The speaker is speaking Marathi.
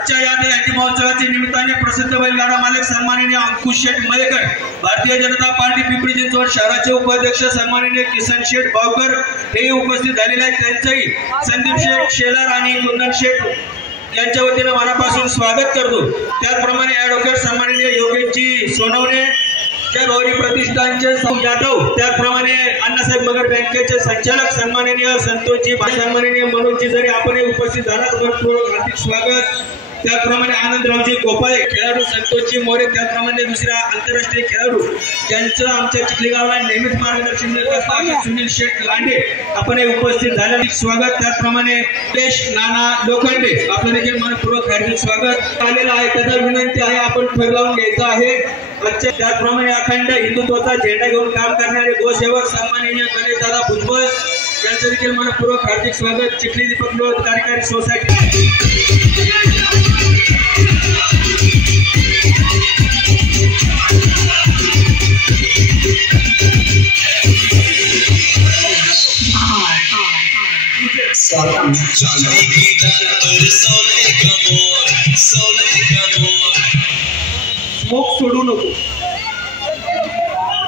या महोत्सवाच्या निमित्ताने प्रसिद्ध बैलगाडा मालक सन्माननीय अंकुश शेठ मलेकर, भारतीय जनता पार्टी पिंपरी चिंचवड शहराचे उपाध्यक्ष सन्माननीय किसन शेठ भावकर हे उपस्थित झालेले आहेत। त्यांचंही संदीप शेठ शेलार आणि कुंदन शेठ यांच्या वतीने मनापासून स्वागत करतो। त्याचप्रमाणे ॲडव्होकेट सन्माननीय योगेशजी सोनवणे, जय गौरी प्रतिष्ठानचे सौ यादव, त्याचप्रमाणे अण्णासाहेब मगर बँकेचे संचालक सन्माननीय संतोषजी, सन्माननीय मनोजजी जरी आपण उपस्थित झालात मनपूर्वक हार्दिक स्वागत। त्याचप्रमाणे आनंदरावजी गोपाळे खेळाडू, संतोषजी मोरे, त्याचप्रमाणे दुसऱ्या आंतरराष्ट्रीय खेळाडू ज्यांचं आमच्या चिखली गावाला नेहमीच मार्गदर्शन मिळत असतं सुनील शेठ लांडे आपण उपस्थित झालेले स्वागत। त्याचप्रमाणे देश नाना लोखंडे आपलं देखील मनपूर्वक हार्दिक स्वागत आलेलं आहे। त्याचा विनंती आहे आपण ठर लावून घ्यायचं आहे। त्याचप्रमाणे अखंड हिंदुत्वाचा झेंडा घेऊन काम करणारे गोसेवक सन्माननीय गणेश दादा भुजबळ यांचं देखील मनपूर्वक हार्दिक स्वागत। चिखली दीपक लोध कार्यकारी सोसायटी स्मोक सोडू नको।